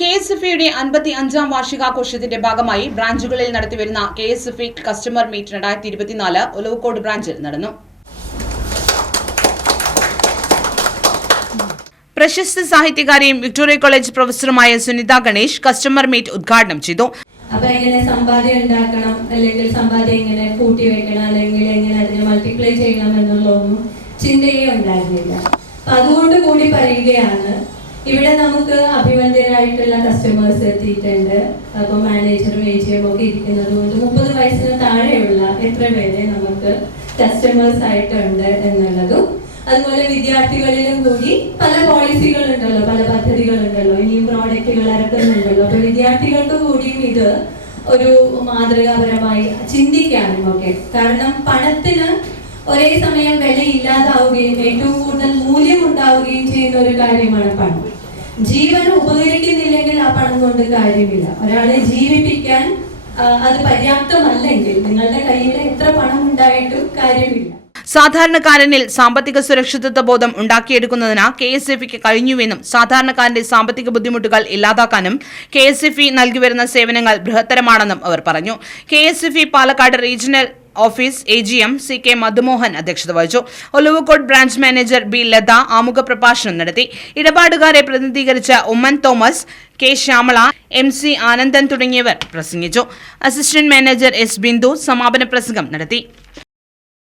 KSFയുടെ 55-ാം വാർഷികാഘോഷത്തിന്റെ ഭാഗമായി ബ്രാഞ്ചുകളിൽ നടത്തിവരുന്ന KSF customer meet 2024 Olavakkode ബ്രാഞ്ചിൽ നടന്നു. പ്രശസ്ത സാഹിത്യകാരിയും വിക്ടോറിയ കോളേജ് പ്രൊഫസറുമായ സുനിത ഗണേഷ് കസ്റ്റമർ മീറ്റ് ഉദ്ഘാടനം ചെയ്തു. അപ്പോൾ എങ്ങനെ സമ്പാദ്യം ഉണ്ടാക്കണം, അല്ലെങ്കിൽ സമ്പാദ്യം എങ്ങനെ കൂട്ടി വെക്കണം, അല്ലെങ്കിൽ എങ്ങനെ അതിനെ മൾട്ടിപ്ലൈ ചെയ്യണം എന്നുള്ളതൊന്നും ചിന്തയേ ഉണ്ടായിരുന്നില്ല. അതുകൊണ്ട് കൂടി പറയുകയാണ്, ഇവിടെ നമുക്ക് അഭിമന്യരായിട്ടുള്ള കസ്റ്റമേഴ്സ് എത്തിയിട്ടുണ്ട്. അപ്പോൾ മാനേജറും ഏജിയും ഒക്കെ ഇരിക്കുന്നത് കൊണ്ട് 30 വയസ്സിന് താഴെയുള്ള എത്ര പേരെ നമുക്ക് കസ്റ്റമേഴ്സ് ആയിട്ടുണ്ട് എന്നുള്ളതും, അതുപോലെ വിദ്യാർത്ഥികളിലും കൂടി പല പോളിസികളുണ്ടല്ലോ, പല പദ്ധതികളുണ്ടല്ലോ, ഇനിയും പ്രോഡക്റ്റുകൾ ഇറക്കുന്നുണ്ടല്ലോ. അപ്പോൾ വിദ്യാർത്ഥികൾക്ക് കൂടിയും ഇത് ഒരു മാതൃകാപരമായി ചിന്തിക്കാനും ഒക്കെ. കാരണം പണത്തിന് ഒരേ സമയം വില ഇല്ലാതാവുകയും ഏറ്റവും കൂടുതൽ മൂല്യം ഉണ്ടാവുകയും ചെയ്യുന്ന ഒരു കാര്യമാണ് പണം. ജീവന് ഉപകരിക്കുന്നില്ലെങ്കിൽ ആ പണം കൊണ്ട് കാര്യമില്ല. ഒരാളെ ജീവിപ്പിക്കാൻ അത് പര്യാപ്തമല്ലെങ്കിൽ നിങ്ങളുടെ കയ്യിൽ എത്ര പണം ഉണ്ടായിട്ടും കാര്യമില്ല. സാധാരണക്കാരനിൽ സാമ്പത്തിക സുരക്ഷിതത്വ ബോധം ഉണ്ടാക്കിയെടുക്കുന്നതിന് KSFക്ക് കഴിഞ്ഞുവെന്നും സാധാരണക്കാരന്റെ സാമ്പത്തിക ബുദ്ധിമുട്ടുകൾ ഇല്ലാതാക്കാനും KSF നൽകിവരുന്ന സേവനങ്ങൾ ബൃഹത്തരമാണെന്നും അവർ പറഞ്ഞു. KSF Palakkad regional office AGM CK Madhumohan അധ്യക്ഷത വഹിച്ചു. Olavakkode branch manager B Latha ആമുഖ പ്രഭാഷണം നടത്തി. ഇടപാടുകാരെ പ്രതിനിധീകരിച്ച Oommen Thomas, K Shyamala, MC Anandan തുടങ്ങിയവർ പ്രസംഗിച്ചു. അസിസ്റ്റന്റ് മാനേജർ S ബിന്ദു സമാപന പ്രസംഗം നടത്തി.